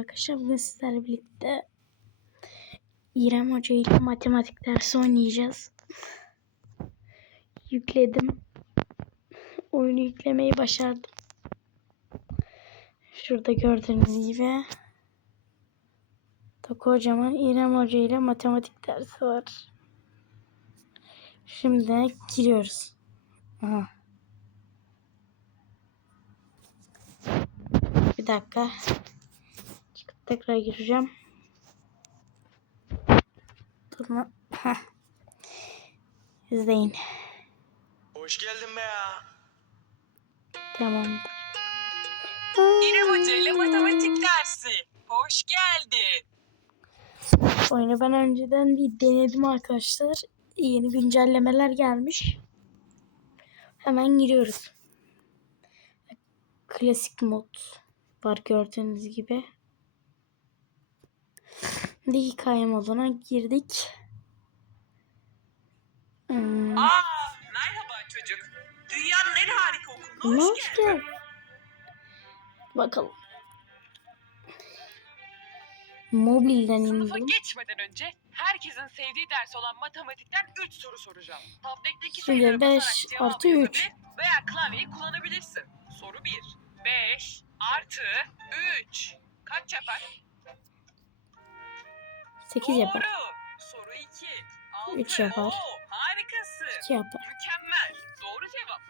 arkadaşlar. Bugün sizlerle birlikte İrem Hoca ile matematik dersi oynayacağız. Yükledim. Oyunu yüklemeyi başardım. Şurada gördüğünüz gibi. Da kocaman İrem Hoca ile matematik dersi var. Şimdi giriyoruz. Aha. Bir dakika. Tekrar gireceğim. Durma. Heh. İzleyin. Hoş geldin be ya. Tamam. İrem Hoca ile matematik dersi. Hoş geldin. Oyunu ben önceden bir denedim arkadaşlar. Yeni güncellemeler gelmiş. Hemen giriyoruz. Klasik mod var gördüğünüz gibi. Şimdi hikaye moduna girdik. Hmm. Aa, merhaba çocuk. Dünyanın en harika okuluna hoş hoş geldin. Bakalım. Mobilden Sınıfa indim. geçmeden önce herkesin sevdiği ders olan matematikten 3 soru soracağım. Tabletteki sayılara basarak cevabı artı üç. yazabilir veya klavyeyi 8 yapar. Doğru. Soru 2. 6. Üç yapar. Oo, harikasın. 2 yapar. Mükemmel. Doğru cevap.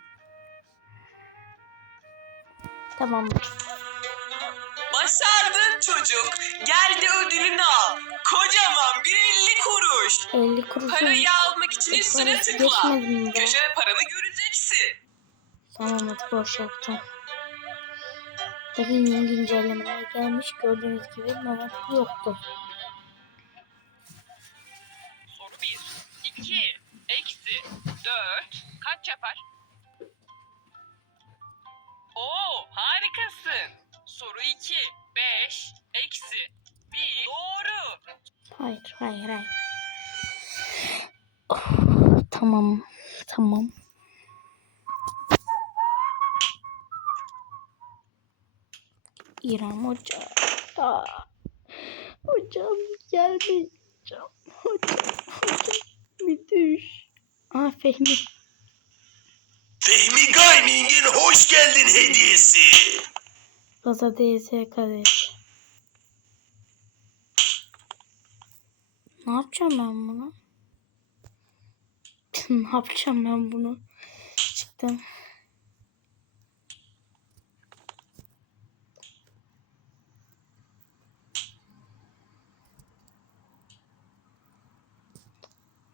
Tamamdır. Başardın çocuk. Gel de ödülünü al. Kocaman bir 50 kuruş. 50 kuruşun Parayı almak için üstüne tıkla. Köşede paranı göreceksin. Tamam hadi boş yaptım. Tabii yeni güncellemeler gelmiş. Gördüğünüz gibi matematik yoktu. 2 eksi 4 kaç yapar? Oo harikasın. Soru 2. 5 eksi 1 doğru. Hayır hayır hayır. Oh, tamam tamam. İrem Hoca. Aa, hocam geldi. Hocam. Hocam. Müthiş. Aa Fehmi. Fehmi Gaming'in hoş geldin hediyesi. DS kardeş. Ne yapacağım ben bunu? ne yapacağım ben bunu? Çıktım.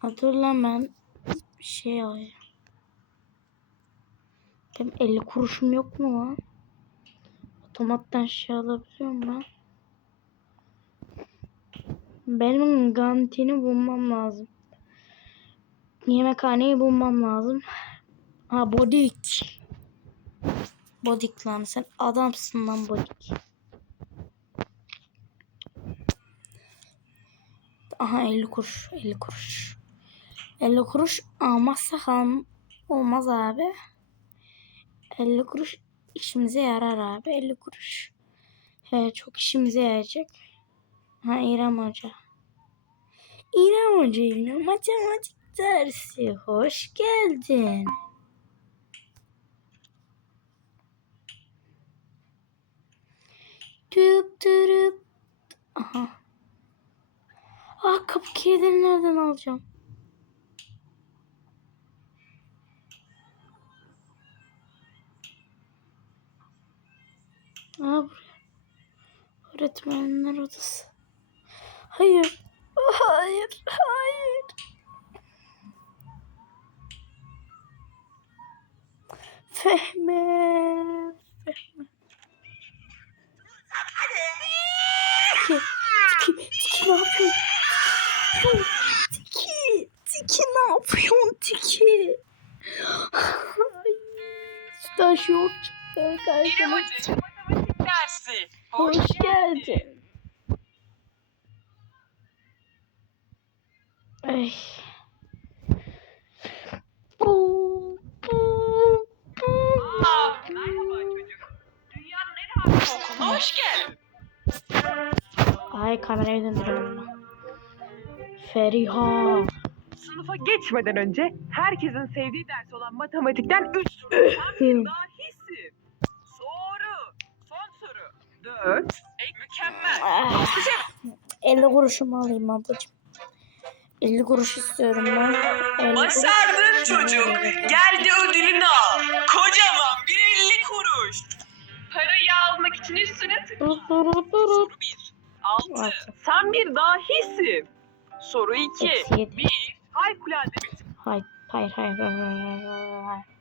Ha, Dur lan ben şey alayım. Benim 50 kuruşum yok mu lan? Otomattan şey alabiliyorum ben. Benim kantini bulmam lazım. Yemekhaneyi bulmam lazım. Ha Bodik. Bodik lan sen adamsın lan Bodik. Aha 50 kuruş 50 kuruş. 50 kuruş almazsak al- olmaz abi. 50 kuruş işimize yarar abi 50 kuruş. He, çok işimize yarayacak. Ha İrem Hoca. İrem Hoca yine matematik dersi. Hoş geldin. Düp dürüp. Aha. Ah kapı kilidini nereden alacağım? Aa buraya. Öğretmenler odası. Hayır. Hayır. Hayır. Fehmi. Fehmi. Tiki. Tiki. Tiki ne yapıyorsun? Tiki. Tiki ne yapıyorsun Tiki? Ay, Staj yok çıktı Matematik dersi. Hoş geldin. Ay. Aa, merhaba çocuk. Dünyanın en harika okuluna hoş geldin. Ay kamerayı döndürüyorum. Feriha. Sınıfa geçmeden önce herkesin sevdiği ders olan matematikten 3 soru. Sen bir dahisin. 4. Ey mükemmel. Ah, 50 kuruşumu alayım ablacığım. 50 kuruş istiyorum ben. 50 kuruş. Başardın çocuk. Geldi ödülünü al. Kocaman bir 50 kuruş. Parayı almak için üstüne tıkla. Soru Soru 1. 6. Altı. Sen bir dahisin. Soru 2. Eksi yedi. 1. Harikulade bir Hayır, hayır, hayır, hayır, hayır, hayır, hayır.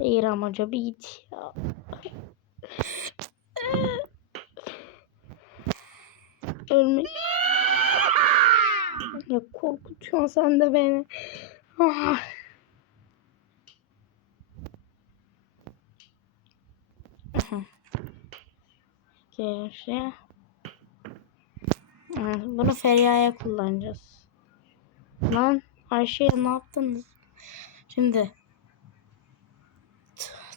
İrem Hoca bir git. Ölme. Ya korkutuyorsun sen de beni. Ah. Evet, Bunu Feriha'ya kullanacağız. Lan Ayşe'ye ne yaptınız? Şimdi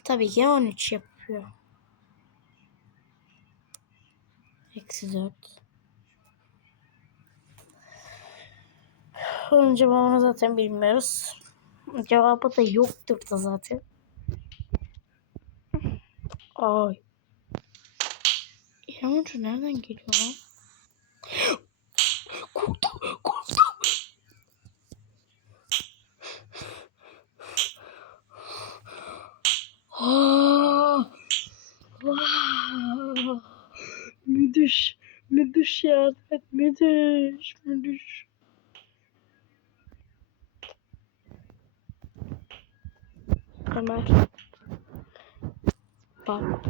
tabii ki 13 yapıyor. Eksi 4. Onun cevabını zaten bilmiyoruz. Cevabı da yoktur da zaten. Ay. İrem nereden geliyor lan? Korktum, korktum. Aa, vaa. Müdüş, yardım et, müdüş, müdüş. Ömer. Bak.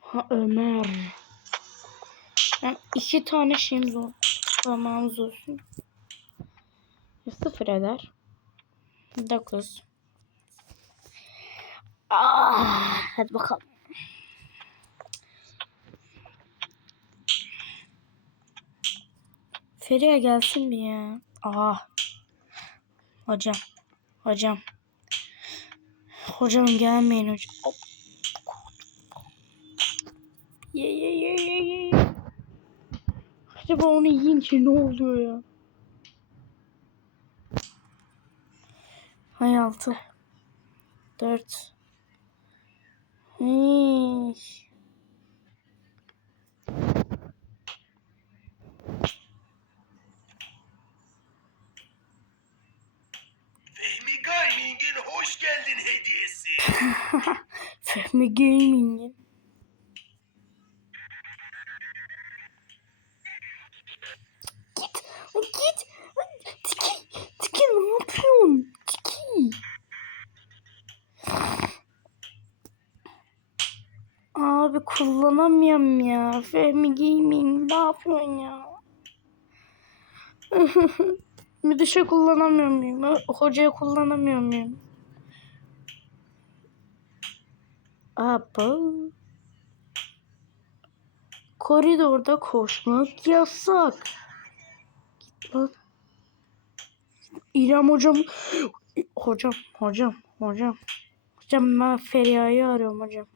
Ha Ömer. Yani iki tane şeyimiz var. Zamanımız olsun. Sıfır eder. Dokuz. Ah, hadi bakalım. Feriha gelsin bir ya. Aa. Hocam. Hocam. Hocam gelmeyin hocam. Hop. Ye ye ye ye ye. Acaba onu yiyince ne oluyor ya? Hay altı. Dört. Hey. Fehmi Gaming'in hoş geldin hediyesi. Fehmi Gaming'in. Git. Ay Git. Ay, Tiki. Tiki ne yapıyorsun? Tiki. Abi kullanamıyorum ya. Fehmi Gaming ne yapıyorsun ya? Müdüşe kullanamıyor muyum? Hocaya kullanamıyor muyum? Aba. Koridorda koşmak yasak. Git lan. İrem hocam. Hocam, hocam, hocam. Hocam ben Feriha'yı arıyorum hocam.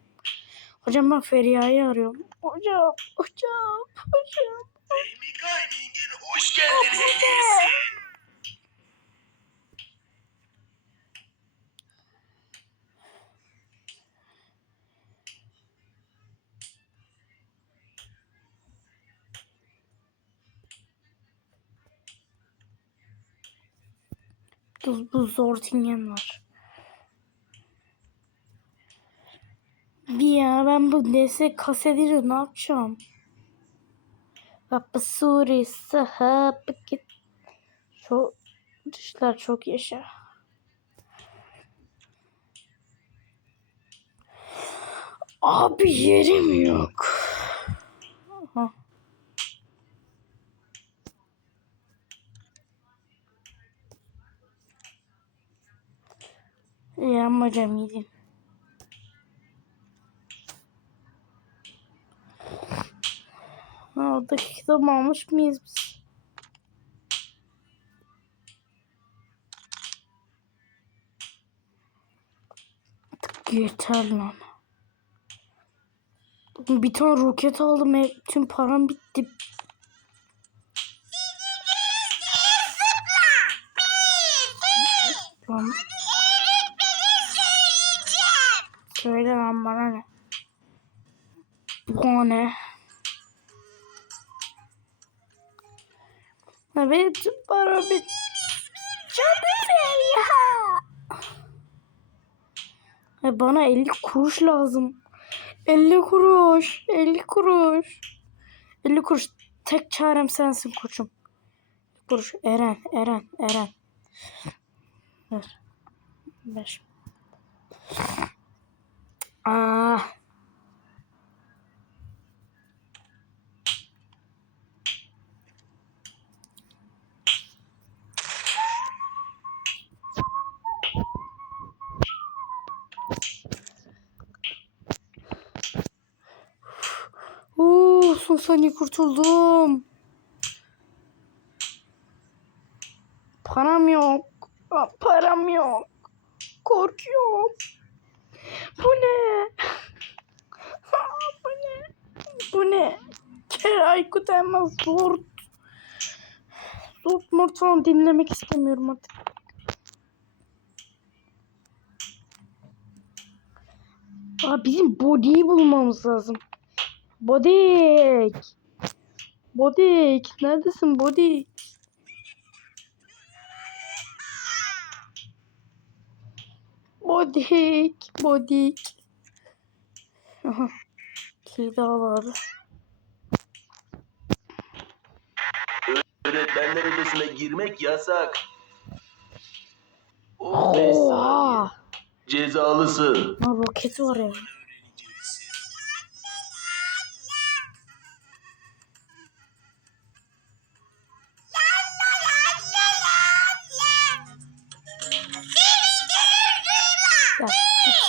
Hocam ben Feriha'yı arıyorum. Hocam, hocam, hocam. Fehmi Gaming'in hoş geldin hediyesi. Bu, bu Zortingen var. Ya ben bu DS kasetiyle ne yapacağım? Bak Suri saha git. Şu dişler çok yaşa. Abi yerim yok. Ya hocam gidin. Ha, oradaki kitabı almış mıyız biz? Yeter lan. Bir tane roket aldım. Hep, tüm param bitti. Lan. Söyle lan bana ne? Bu ne? Tüm param bitti. Canım ya. Ha, bana 50 kuruş lazım. 50 kuruş. 50 kuruş. 50 kuruş. Tek çarem sensin koçum. Kuruş. Eren. Eren. Eren. Ver. Ver. Aa. Oo, son saniye kurtuldum. Param yok. Aa, Param yok. Korkuyorum. Bu ne? Aa, Bu ne? Bu ne? Ker Aykut Elmas Zor. Zor Mort falan dinlemek istemiyorum artık. Aa, bizim body'yi bulmamız lazım. Bodik. Bodik. Neredesin Bodik? Bodik. Bodik. Aha. Al abi. Öğretmenler odasına girmek yasak. 15 saniye. Oha. Cezalısın. Lan roket var. Ya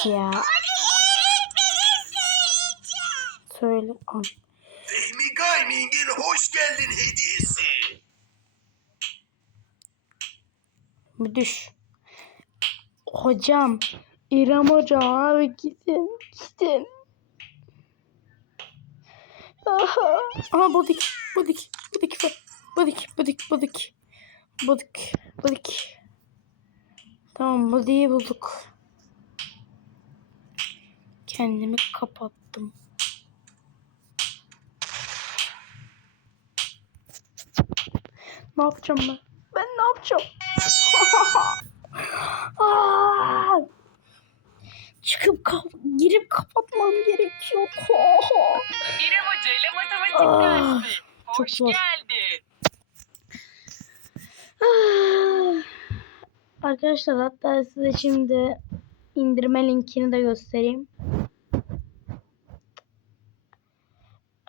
ya. Söyle. Al. Fehmi Gaming'in hoş geldin hediyesi. Bir düş. Hocam. İrem hocam abi gidin. Gidin. Aha. Aha budik. Budik. Budik. Budik. Budik. Budik. Budik. Budik. Tamam budiyi bulduk. Kendimi kapattım. Ne yapacağım ben? Ben ne yapacağım? Aa! Çıkıp kap- girip kapatmam gerekiyor. İrem Hoca ile matematik Ah, dersi. çok Hoş zor. geldin. Arkadaşlar hatta size şimdi indirme linkini de göstereyim.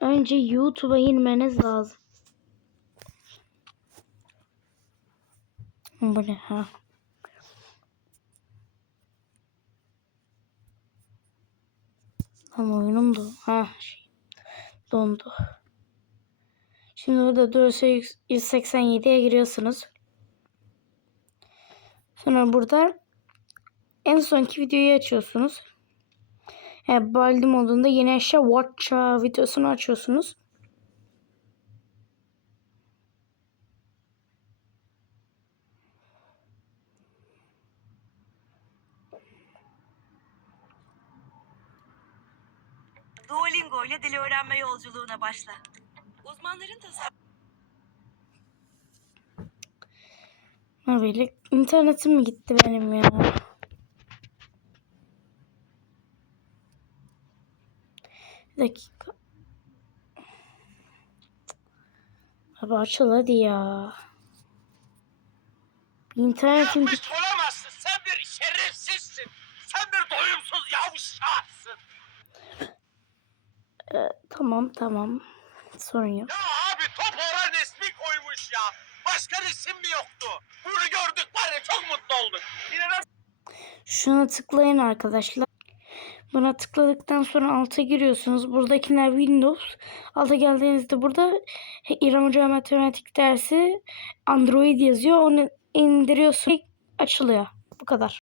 Önce YouTube'a inmeniz lazım. Bu ne ha? Ama oyunum da ha şey, dondu. Şimdi burada 487'ye giriyorsunuz. Sonra burada en sonki videoyu açıyorsunuz. Yani Baldi modunda yeni eşya Watcha videosunu açıyorsunuz. Duolingo ile dil öğrenme yolculuğuna başla. Uzmanların tasarladığı Ha böyle internetim mi gitti benim ya? Bir dakika. Abi açıl hadi ya. Gitti. Yapmış olamazsın. Sen bir şerefsizsin. Sen bir doyumsuz yavşaksın. Ee, tamam tamam. Sorun yok. Ya abi top oran resmi koymuş ya. Başka resim mi yoktu? Bunu gördük var ya çok mutlu olduk. De Şuna tıklayın arkadaşlar. Buna tıkladıktan sonra alta giriyorsunuz. Buradakiler Windows. Alta geldiğinizde burada İrem Hoca Matematik dersi Android yazıyor. Onu indiriyorsun. Açılıyor. Bu kadar.